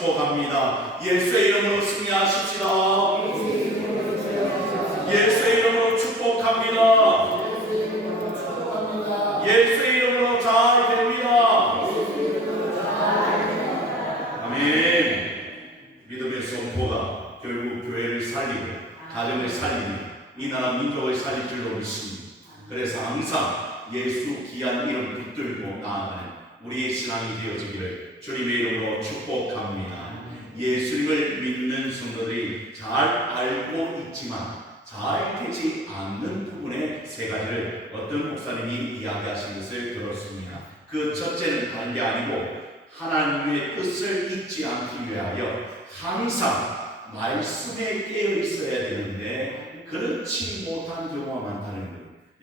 축복합니다. 예수의 이름으로 승리하십시다. 예수의 이름으로 축복합니다. 예수의 이름으로 잘 됩니다. 아멘. 믿음의 선포가 결국 교회를 살리고 가정을 살리고 이 나라 민족을 살릴 줄로 믿습니다. 그래서 항상 예수 귀한 이름 붙들고 나아가는 우리의 신앙이 되어지기를 주님의 이름으로 축복합니다. 예수님을 믿는 성도들이 잘 알고 있지만 잘 되지 않는 부분의 세 가지를 어떤 목사님이 이야기하신 것을 들었습니다. 그 첫째는 다른 게 아니고 하나님의 뜻을 잊지 않기 위하여 항상 말씀에 깨어 있어야 되는데 그렇지 못한 경우가 많다는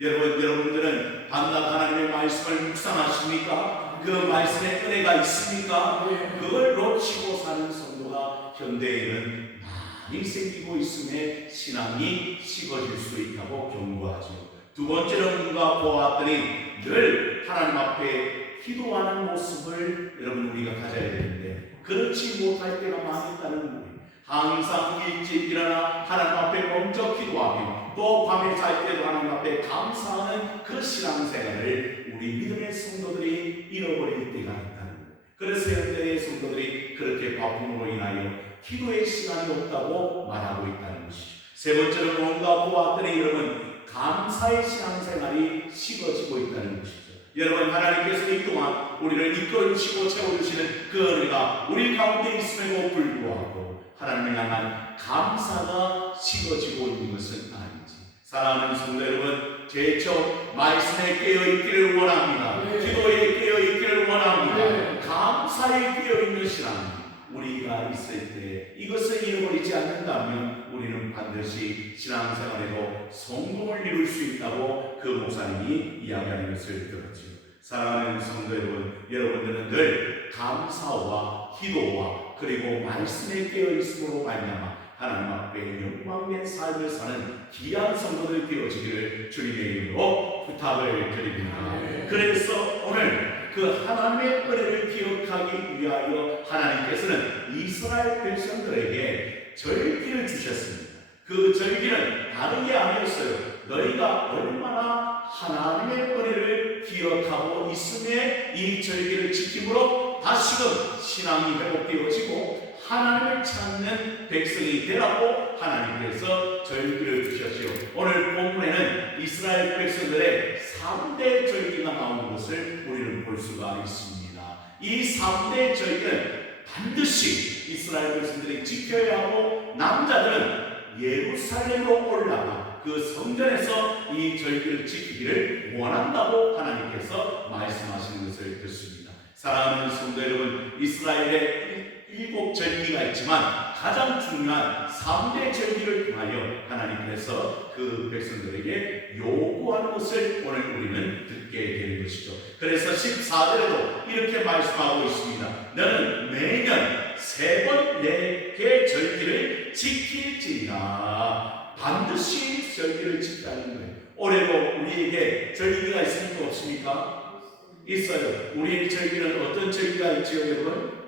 거예요. 여러분들은 밤낮 하나님의 말씀을 묵상하십니까? 그 말씀에 은혜가 있습니까? 그걸 놓치고 사는 성도가 현대에는 많이 생기고 있음에 신앙이 식어질 수 있다고 경고하죠. 두 번째로 뭔가 보았더니 늘 하나님 앞에 기도하는 모습을 여러분 우리가 가져야 되는데 그렇지 못할 때가 많이 있다는 거예요. 항상 일찍 일어나 하나님 앞에 먼저 기도하며 또 밤에 잘 때도 하나님 앞에 감사하는 그 신앙생활을 우리 믿음의 성도들이 잃어버릴 때가 있다는 거예요. 그래서 현대의 성도들이 그렇게 바쁨으로 인하여 기도의 시간이 없다고 말하고 있다는 것이죠. 세 번째로 뭔가 보았더니 여러분 감사의 신앙생활이 식어지고 있다는 것이죠. 여러분 하나님께서 이 동안 우리를 이끌어주시고 채워주시는 그 은혜가 우리 가운데 있음에도 불구하고 하나님을 향한 감사가 식어지고 있는 것은 아닌지. 사랑하는 성도 여러분, 제처 말씀에 깨어있기를 원합니다. 기도에 깨어있기를 원합니다. 감사에 깨어있는 신앙 우리가 있을 때 이것을 잃어버리지 않는다면 우리는 반드시 신앙생활에도 성공을 이룰 수 있다고 그 목사님이 이야기하는 것을 들었죠. 사랑하는 성도 여러분, 여러분들은 늘 감사와 기도와 그리고 말씀에 깨어있음으로 말미암아 하나님 앞에 영광된 삶을 사는 귀한 성도들 되어지기를 주님의 이름으로 부탁을 드립니다. 그래서 오늘 그 하나님의 은혜를 기억하기 위하여 하나님께서는 이스라엘 백성들에게 절기를 주셨습니다. 그 절기는 다른 게 아니었어요. 너희가 얼마나 하나님의 은혜를 기억하고 있음에 이 절기를 지킴으로 다시금 신앙이 회복되어지고 하나님을 찾는 백성이 되라고 하나님께서 절기를 주셨지요. 오늘 본문에는 이스라엘 백성들의 3대 절기가 나오는 것을 우리는 볼 수가 있습니다. 이 3대 절기는 반드시 이스라엘 백성들이 지켜야 하고 남자들은 예루살렘으로 올라가 그 성전에서 이 절기를 지키기를 원한다고 하나님께서 말씀하시는 것을 듣습니다. 사랑하는 성도 여러분, 이스라엘의 7절기가 있지만 가장 중요한 3대 절기를 통하여 하나님께서 그 백성들에게 요구하는 것을 오늘 우리는 듣게 되는 것이죠. 그래서 14절에도 이렇게 말씀하고 있습니다. 너는 매년 3번 내게 절기를 지킬지니라. 반드시 절기를 지키라는 거예요. 올해도 우리에게 절기가 있습니까? 없습니까? 있어요. 우리의 절기는 어떤 절기가 있지요, 여러분?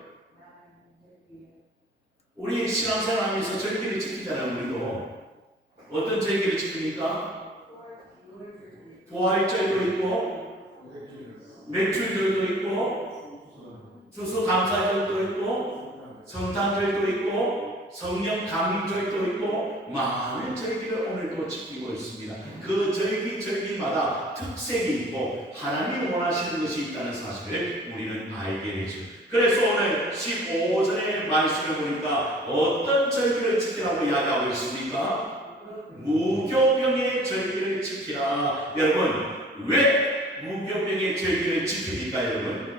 우리 신앙생활하면서 절기를 지키잖아요. 우리도 어떤 절기를 지킵니까? 부활절도 있고 매출절도 있고 추수감사절도 있고 성탄절도 있고 성령 강림절도 있고 많은 절기를 오늘도 지키고 있습니다. 그 절기마다 특색이 있고 하나님이 원하시는 것이 있다는 사실을 우리는 알게 되죠. 그래서 오늘 15절의 말씀을 보니까 어떤 절기를 지키라고 이야기하고 있습니까? 무교병의 절기를 지키라. 여러분, 왜 무교병의 절기를 지킵니까, 여러분?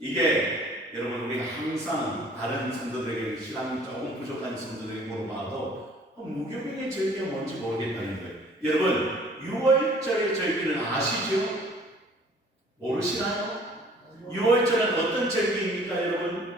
이게 여러분 우리가 항상 다른 성도들에게 신앙이 조금 부족한 성도들에게 물어봐도 무교병의 절기가 뭔지 모르겠다는 거예요. 여러분 6월절의 절기는 아시죠? 모르시나요? 6월절은 어떤 절기입니까 여러분?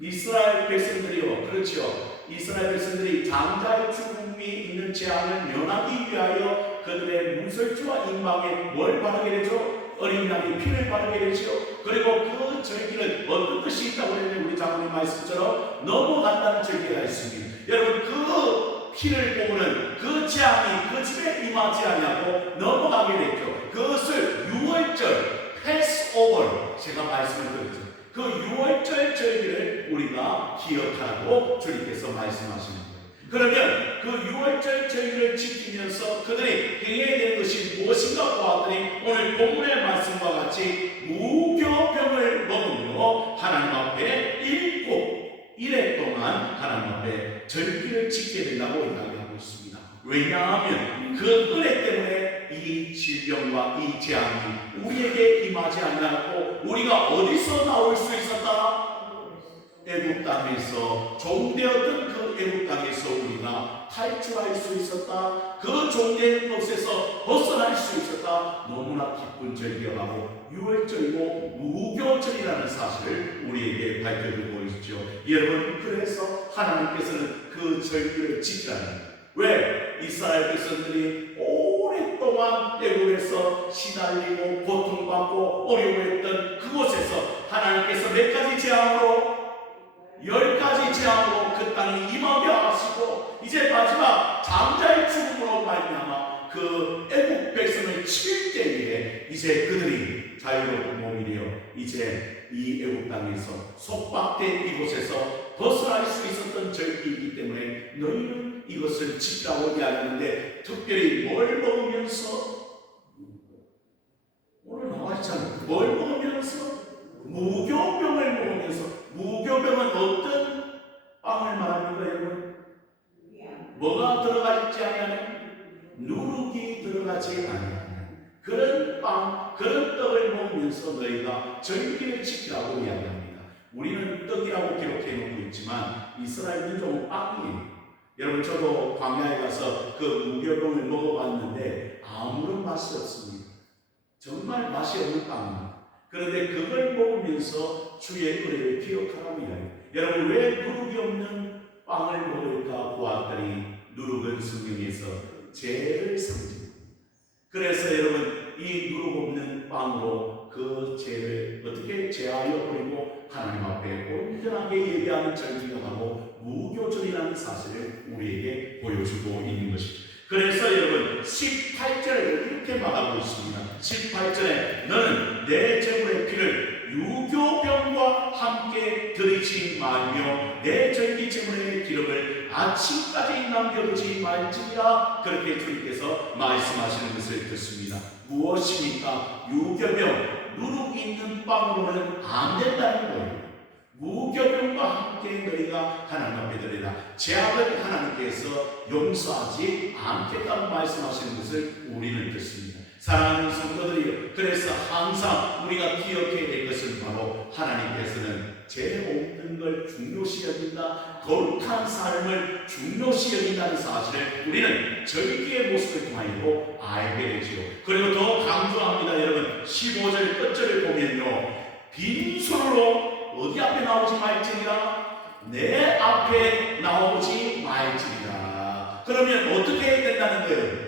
이스라엘 백성들이요, 그렇죠. 이스라엘 백성들이 장자의 죽음이 있는 재앙을 면하기 위하여 그들의 문설주와 임방에 뭘 바르게 되죠? 어린 양의 피를 바르게 되지요. 그리고 그 절기는 어떤 뜻이 있다고 하면 우리 장로님 말씀처럼 넘어간다는 절기가 있습니다. 여러분 그 피를 보고는 그 재앙이 그 집에 임하지 아니하고 넘어가게 됐죠. 그것을 유월절 패스오버 제가 말씀을 드렸죠. 그 유월절 절기를 우리가 기억하라고 주님께서 말씀하시는 거예요. 그러면 그 유월절 절기를 지키면서 그들이 행해야 될 것이 무엇인가 보았더니 오늘 본문의 말씀과 같이 무교병을 먹으며 하나님 앞에 7일에 동안 하나님 앞에 절기를 지켜야 된다고 이야기하고 있습니다. 왜냐하면 그 은혜 때문에 이 질병과 이 재앙이 우리에게 임하지 않냐고 우리가 어디서 나올 수 있었다? 애국 땅에서 종되었던 그 애국 땅에서 우리가 탈출할 수 있었다. 그 종된 것에서 벗어날 수 있었다. 너무나 기쁜 절기하고 유월절이고 무교절이라는 사실을 우리에게 밝혀주고 있죠. 여러분 그래서 하나님께서는 그 절기를 지키라는 거예요. 왜? 이스라엘 백성들이 오랫동안 애국에서 시달리고 고통받고 어려워했던 그곳에서 하나님께서 몇 가지 재앙으로 10가지 재앙으로 그 땅에 임하게 하시고 이제 마지막 장자의 죽음으로 말미암아 그 애국 백성을 칠 때에 이제 그들이 자유로운 몸이 되어 이제 이 애국 땅에서 속박된 이곳에서 벗어날 수 있었던 절기이기 때문에 너희는 이것을 지키라고 이야기하는데 특별히 뭘 먹으면서 오늘 나와있잖아요. 뭘 먹으면서 무교병을 먹으면서 무교병은 어떤 빵을 말합니까 여러분? 뭐가 들어가 있지 않냐면 누룩이 들어가지 않냐면 그런 빵, 그런 떡을 먹으면서 너희가 절기를 지키라고 이야기합니다. 우리는 떡이라고 기록해 놓고 있지만 이스라엘 민족은 빵이에요. 여러분 저도 광야에 가서 그 무교병을 먹어봤는데 아무런 맛이 없습니다. 정말 맛이 없는 빵입니다. 그런데 그걸 먹으면서 주의 은혜를 기억하라고 이야기해요. 여러분 왜 누룩이 없는 빵을 먹을까 보았더니 누룩은 성경에서 죄를 상징합니다. 그래서 여러분 이 누룩 없는 빵으로 그 죄를 어떻게 제하여 버리고 하나님 앞에 온전하게 예배하는 절기가 하고 무교절이라는 사실을 우리에게 보여주고 있는 것입니다. 그래서 여러분 18절에 이렇게 말하고 있습니다. 18절에 너는 내 제물의 피를 유교병과 함께 드리지 말며 내 절기 제물의 기름을 아침까지 남겨두지 말지니라. 그렇게 주님께서 말씀하시는 것을 듣습니다. 무엇입니까? 유교병, 누룩 있는 빵으로는 안 된다는 거예요. 무교병과 함께 너희가 하나님 앞에 드리라. 죄악을 하나님께서 용서하지 않겠다고 말씀하시는 것을 우리는 듣습니다. 사랑하는 성도들이요, 그래서 항상 우리가 기억해야 될 것은 바로 하나님께서는 죄 없는 걸 중요시 여긴다, 거룩한 삶을 중요시 여긴다는 사실을 우리는 절기의 모습을 통하여 알게 되지요. 그리고 더 강조합니다. 여러분 15절 끝절을 보면요, 빈손으로 어디 앞에 나오지 말지니라, 내 앞에 나오지 말지니라. 그러면 어떻게 해야 된다는 거예요?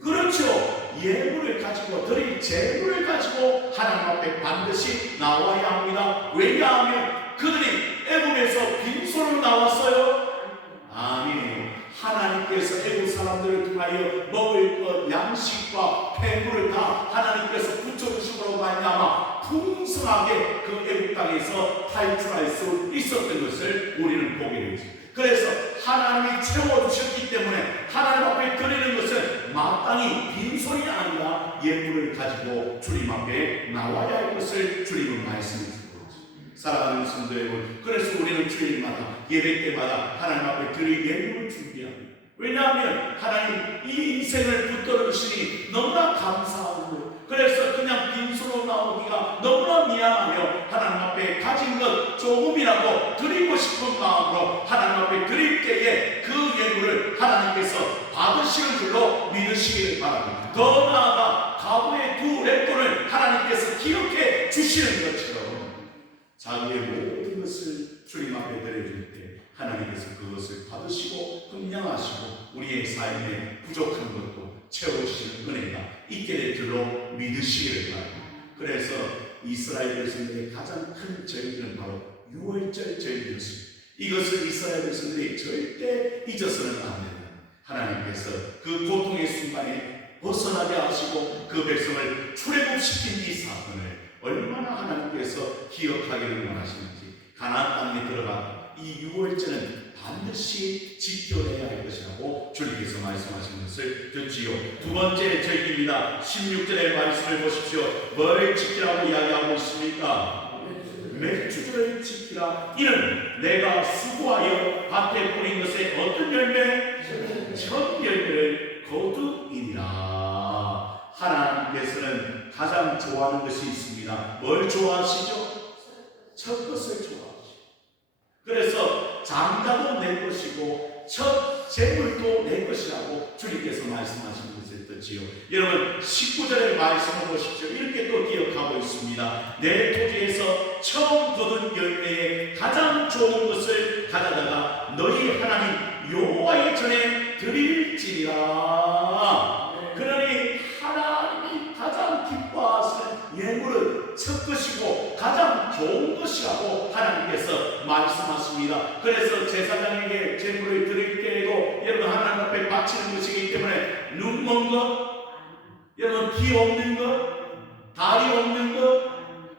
그렇죠. 예물을 가지고, 드릴 재물을 가지고 하나님 앞에 반드시 나와야 합니다. 왜냐하면 그들이 애굽에서 빈손으로 나왔어요? 아니에요. 하나님께서 애굽 사람들을 통하여 먹을 것, 양식과 폐물을 다 하나님께서 붙여주심으로 말미암아 풍성하게 그 애굽 땅에서 탈출할 수 있었던 것을 우리는 보게 되죠. 그래서 하나님이 채워주셨기 때문에 하나님 앞에 드리는 것은 마땅히 빈손이 아니라 예물을 가지고 주님 앞에 나와야 할 것을 주님은 말씀해 주고 있습니다. 사랑하는 성도 여러분, 그래서 우리는 주일마다 예배 때마다 하나님 앞에 드릴 예물을 준비합니다. 왜냐하면 하나님 이 인생을 붙들으시니 너무나 감사하고, 그래서 그냥 빈손으로 나오기가 너무나 미안하며 하나님 앞에 가진 것 조금이라도 드리고 싶은 마음으로 하나님 앞에 드릴 때에 그 예물을 하나님께서 받으시는 줄로 믿으시기를 바랍니다. 더 나아가 과거의 두 랩돈을 하나님께서 기억해 주시는 것처럼 자기의 모든 것을 주님 앞에 드려줄 때 하나님께서 그것을 받으시고 긍량하시고 우리의 삶에 부족한 것도 채워주시는 은혜가 있게 될 줄로 믿으시기를 바랍니다. 그래서 이스라엘 백성들의 가장 큰 절기는 바로 유월절 절기였습니다. 이것을 이스라엘 백성들이 절대 잊어서는 안 된다. 하나님께서 그 고통의 순간에 벗어나게 하시고 그 백성을 출애굽시킨 이 사건을 얼마나 하나님께서 기억하기를 원하시는지, 가나안 땅에 들어가 이 유월절은 반드시 지켜내야 할 것이라고 주님께서 말씀하신 것을 듣지요. 두 번째 절기입니다. 16절의 말씀을 보십시오. 뭘 지키라고 이야기하고 있습니까? 맥주절을 지키라. 이는 내가 수고하여 밭에 뿌린 것에 어떤 열매? 첫 열매를 거두이니라. 하나님께서는 가장 좋아하는 것이 있습니다. 뭘 좋아하시죠? 첫 것을 좋아하시죠. 그래서 장자도 내 것이고 첫 재물도 내 것이라고 주님께서 말씀하신 것을 듣지요. 여러분 19절의 말씀을 보십시오. 이렇게 또 기억하고 있습니다. 내 토지에서 처음 거둔 열매에 가장 좋은 것을 가져다가 너희 하나님 여호와의 전에 드릴지니라. 그러니 하나님이 가장 기뻐하시는 예물은 첫 것이고 가장 좋은 것이라고 하나님께서 말씀하십니다. 그래서 제사장에게 제물을 드릴 때에도 여러분 하나님 앞에 바치는 것이기 때문에 눈 먼 것, 여러분 귀 없는 것, 다리 없는 것,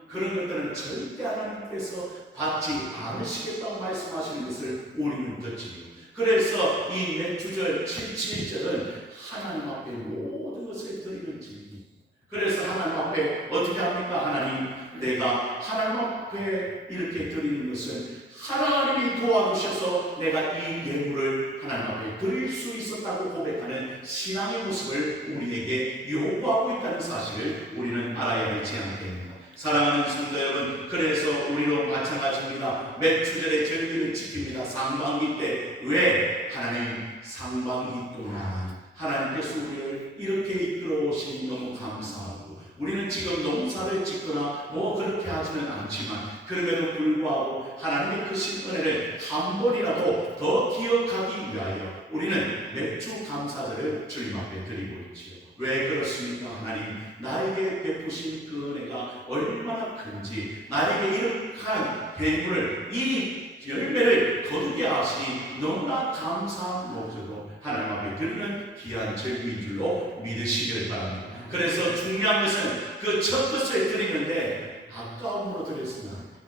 그런 것들은 절대 하나님께서 받지 않으시겠다고 말씀하시는 것을 우리는 듣지요. 그래서 이 맥주절 77절은 하나님 앞에 모든 것을 드리는 질문. 그래서 하나님 앞에 어떻게 합니까? 하나님, 내가 하나님 앞에 이렇게 드리는 것은 하나님이 도와주셔서 내가 이 예물을 하나님 앞에 드릴 수 있었다고 고백하는 신앙의 모습을 우리에게 요구하고 있다는 사실을 우리는 알아야 되지 않겠습니까? 사랑하는 성도 여러분, 그래서 우리도 마찬가지입니다. 맥주절의 절기를 지킵니다. 상반기 때. 왜? 하나님 상반기 동안 하나님께서 우리를 이렇게 이끌어 오시니 너무 감사하고, 우리는 지금 농사를 짓거나 뭐 그렇게 하지는 않지만 그럼에도 불구하고 하나님의 그 신은혜를 한 번이라도 더 기억하기 위하여 우리는 맥주 감사절을 주님 앞에 드리고 있지요. 왜 그렇습니까? 하나님, 나에게 베푸신 그 은혜가 얼마나 큰지, 나에게 이룩한 배물을, 이 열매를 거두게 하시니 너무나 감사한 목적으로 하나님 앞에 드리는 귀한 절기인 줄로 믿으시기를 바랍니다. 그래서 중요한 것은 그 첫 것을 드리는데 아까움으로 드렸으면 합니다.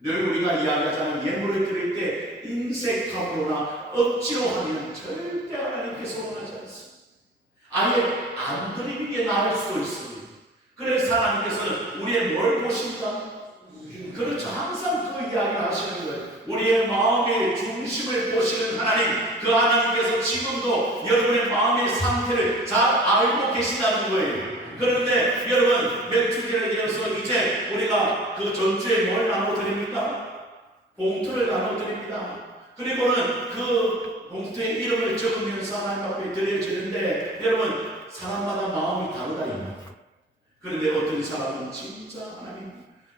늘 우리가 이야기하자면 예물을 드릴 때 인색함으로나 억지로 하면 절대 하나님께서 원하지 않습니다. 아예 안 드리는 게 나을 수도 있습니다. 그래서 하나님께서는 우리의 뭘 보신다? 그렇죠. 항상 그 이야기를 하시는 거예요. 우리의 마음의 중심을 보시는 하나님, 그 하나님께서 지금도 여러분의 마음의 상태를 잘 알고 계시다는 거예요. 그런데 여러분, 맥주절에 되어서 이제 우리가 그 전주에 뭘 나눠드립니까? 봉투를 나눠드립니다. 그리고는 그 봉투에 이름을 적으면서 하나님 앞에 드려지는데, 여러분 사람마다 마음이 다르다 이 말이에요. 그런데 어떤 사람은 진짜 하나님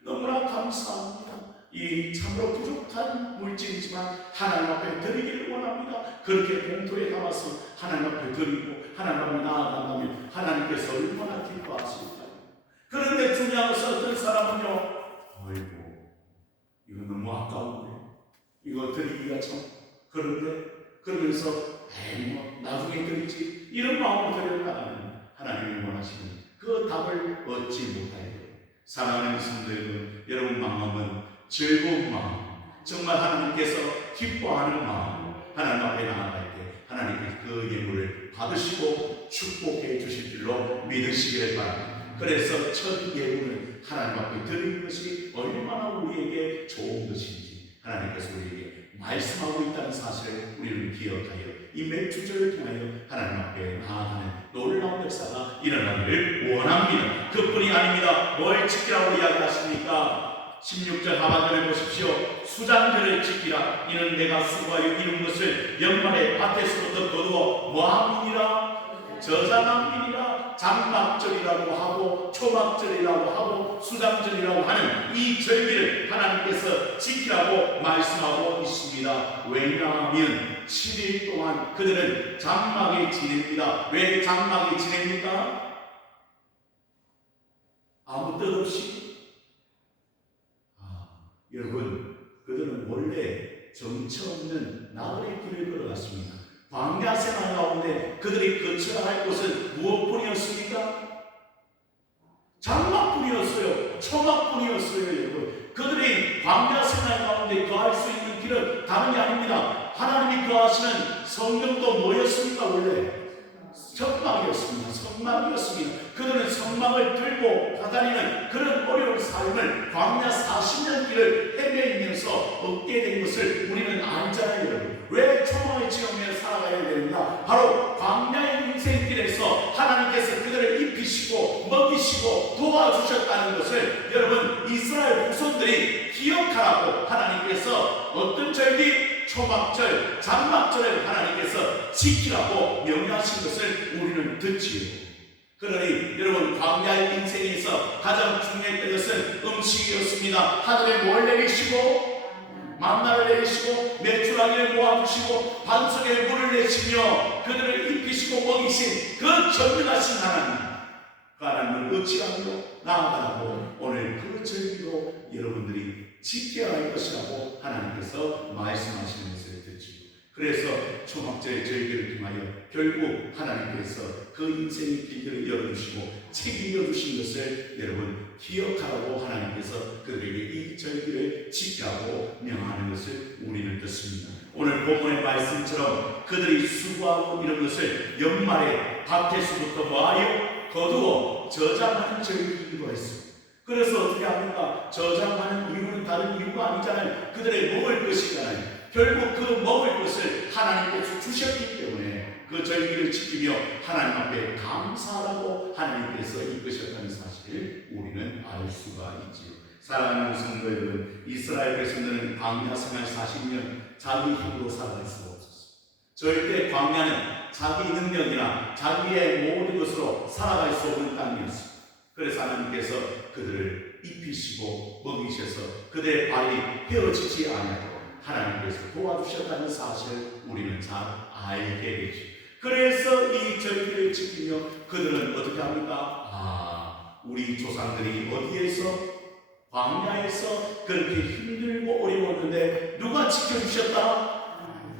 너무나 감사합니다. 이 참으로 부족한 물질이지만 하나님 앞에 드리기를 원합니다. 그렇게 봉투에 담아서 하나님 앞에 드리고 하나님 앞에 나아간다면 하나님께서 얼마나 기뻐하실까요? 그런데 중요한 것은 어떤 사람은요, 아이고 이거 너무 아까운데 이거 드리기가 참 그런데, 그러면서 뭐 나중에 드리지 이런 마음으로 드렸다면 하나님이 원하시는 그 답을 얻지 못하여 사랑하는 성도 여러분 마음은 즐거운 마음, 정말 하나님께서 기뻐하는 마음, 하나님 앞에 나아갈 때 하나님께서 그 예물을 받으시고 축복해 주실 줄로 믿으시기를 바랍니다. 그래서 첫 예물은 하나님 앞에 드리는 것이 얼마나 우리에게 좋은 것인지 하나님께서 우리에게 말씀하고 있다는 사실을 우리는 기억하여 이 맥주절을 통하여 하나님 앞에 나아가는 놀라운 역사가 일어나기를 원합니다. 그뿐이 아닙니다. 뭘 지키라고 이야기하십니까? 16절 하반절에 보십시오. 수장절을 지키라. 이는 내가 수고하여 이룬 것을 연말에 밭에서부터 거두어 모함이니라. 저장함이니라. 장막절이라고 하고 초막절이라고 하고 수장절이라고 하는 이 절기를 하나님께서 지키라고 말씀하고 있습니다. 왜냐하면 7일 동안 그들은 장막에 지냅니다. 왜 장막에 지냅니까? 아무 뜻 없이. 여러분, 그들은 원래 정처 없는 나그네 길을 걸어갔습니다. 광야 생활 가운데 그들이 거쳐야 할 곳은 무엇뿐이었습니까? 장막뿐이었어요. 초막뿐이었어요. 여러분, 그들이 광야 생활 가운데 거할 수 있는 길은 다른 게 아닙니다. 하나님이 거하시는 성경도 뭐였습니까? 원래 성막이었습니다. 성막이었습니다. 그들은 성막을 들고 다니는 그런 어려운 삶을 광야 40년 길을 헤매면서 얻게 된 것을 우리는 알잖아요. 여러분, 왜 초막을 지으며 살아가야 되는가? 바로 광야의 인생길에서 하나님께서 그들을 입히시고 먹이시고 도와주셨다는 것을 여러분 이스라엘 후손들이 기억하라고 하나님께서 어떤 절기? 초막절, 장막절을 하나님께서 지키라고 명령하신 것을 우리는 듣지요. 그러니 여러분, 광야의 인생에서 가장 중요했던 것은 음식이었습니다. 하늘에 뭘 내리시고 만나를 내리시고 메추라기를 모아주시고 반석에 물을 내시며 그들을 입히시고 먹이신 그 전능하신 하나님, 그 하나님을 어찌하며 나아가라고 오늘 그 절기로 여러분들이 지켜야 할 것이라고 하나님께서 말씀하시는 것을 듣지요. 그래서 초막절 절기를 통하여 결국 하나님께서 그 인생의 길들을 열어주시고 책임져 주신 것을 여러분 기억하라고 하나님께서 그들에게 이 절기를 지키라고 명하는 것을 우리는 듣습니다. 오늘 본문의 말씀처럼 그들이 수고하고 이런 것을 연말에 밭에서부터 모아요 거두어 저장하는 절기이기도 했습니다. 그래서 어떻게 합니까? 저장하는 이유는 다른 이유가 아니잖아요. 그들의 먹을 것이잖아요. 결국 그 먹을 것을 하나님께서 주셨기 때문에 그 절기를 지키며 하나님 앞에 감사하라고 하나님께서 이끄셨다는 사실을 우리는 알 수가 있지요. 사랑하는 성도 여러분, 이스라엘 백성들은 광야 생활 40년 자기 힘으로 살아갈 수가 없었어요. 절대 광야는 자기 능력이나 자기의 모든 것으로 살아갈 수 없는 땅이었어요. 그래서 하나님께서 그들을 입히시고 먹이셔서 그들의 발이 헤어지지 아니하도록 하나님께서 도와주셨다는 사실을 우리는 잘 알게 되죠. 그래서 이 절기를 지키며 그들은 어떻게 합니까? 우리 조상들이 어디에서? 광야에서 그렇게 힘들고 어려웠는데 누가 지켜주셨다?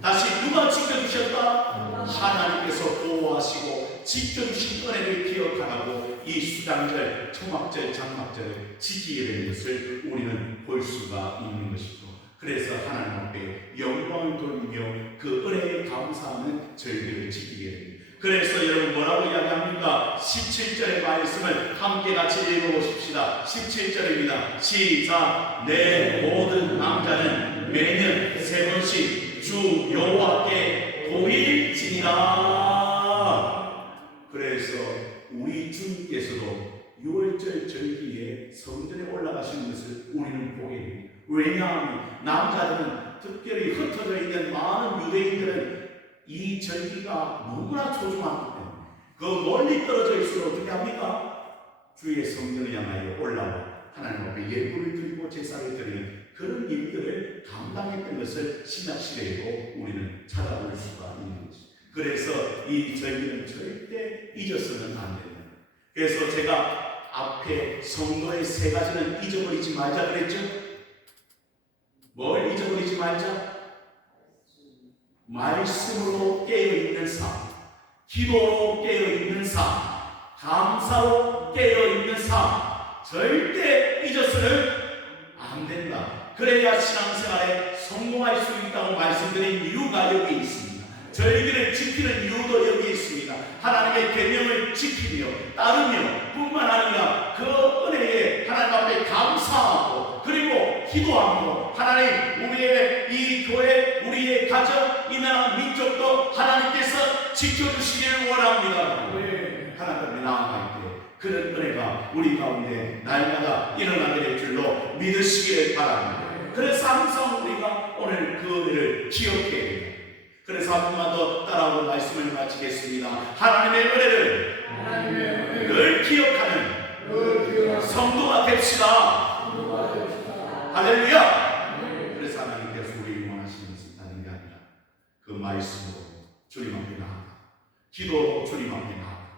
다시 누가 지켜주셨다? 하나님께서 보호하시고 지켜주신 은혜를 기억하라고 이 수장절, 초막절, 장막절을 지키게 된 것을 우리는 볼 수가 있는 것이고, 그래서 하나님 앞에 영광을 돌리며 그 은혜에 감사하는 절기를 지키게 됩니다. 그래서 여러분 뭐라고 이야기합니까? 17절의 말씀을 함께 같이 읽어보십시다. 17절입니다. 시작. 내 모든 남자는 매년 3번씩 주 여호와께 보일지니라. 그래서 우리 주님께서도 6월절 절기에 성전에 올라가시는 것을 우리는 보게 됩니다. 왜냐하면 남자들은, 특별히 흩어져 있는 많은 유대인들은 이 절기가 너무나 소중하기 때문에 그 멀리 떨어져 있어도 어떻게 합니까? 주의 성전을 향하여 올라와 하나님 앞에 예물을 드리고 제사를 드리는 그런 일들을 감당했던 것을 신약시대에도 우리는 찾아볼 수가 있는 것입니다. 그래서 이 절기는 절대 잊어서는 안 된다. 그래서 제가 앞에 성도의 3가지는 잊어버리지 말자 그랬죠? 뭘 잊어버리지 말자? 말씀으로 깨어있는 삶, 기도로 깨어있는 삶, 감사로 깨어있는 삶, 절대 잊어서는 안 된다. 그래야 신앙생활에 성공할 수 있다고 말씀드린 이유가 여기 있습니다. 절기를 지키는 이유도 여기 있습니다. 하나님의 계명을 지키며 따르며 뿐만 아니라 그 은혜에 하나님 앞에 감사하고 그리고 기도하며 하나님, 우리의 이 교회, 우리의 가정, 이 나라 민족도 하나님께서 지켜주시기를 원합니다. 하나님 앞에 나아갈 때 그런 은혜가 우리 가운데 날마다 일어나게 될 줄로 믿으시기를 바랍니다. 그래서 항상 우리가 오늘 그 은혜를 기억해야 됩니다. 그래서 한 번만 더 따라오는 말씀을 마치겠습니다. 하나님의 은혜를 늘 기억하는 성도가 됩시다. 할렐루야. 그래서 하나님께서 우리를 원하시는 것은 다른 게 아니라 그 말씀으로 주님 앞에 나아가, 기도로 주님 앞에 나아가,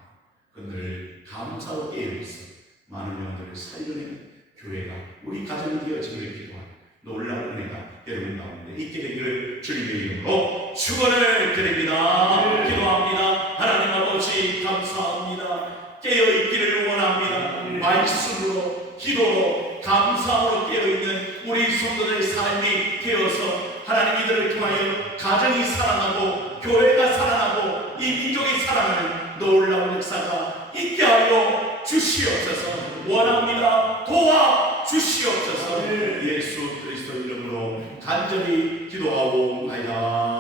늘 감사로 깨어있어 많은 영혼들을 살려내는 교회가 우리 가정이 되어지기를 기도하는 놀라운 은혜가 여러분 가운데 있게 되기를 주님의 이름으로 축원을 드립니다. 기도합니다. 하나님 아버지 감사합니다. 깨어있기를 원합니다. 말씀으로 기도로 감사함으로 깨어있는 우리 성도들의 삶이 되어서 하나님 이들을 통하여 가정이 살아나고 교회가 살아나고 이 민족이 살아나는 놀라운 역사가 있게 하여 주시옵소서. 원합니다. 도와주시옵소서. 예수 그리스도 이름으로 간절히 기도하옵나이다.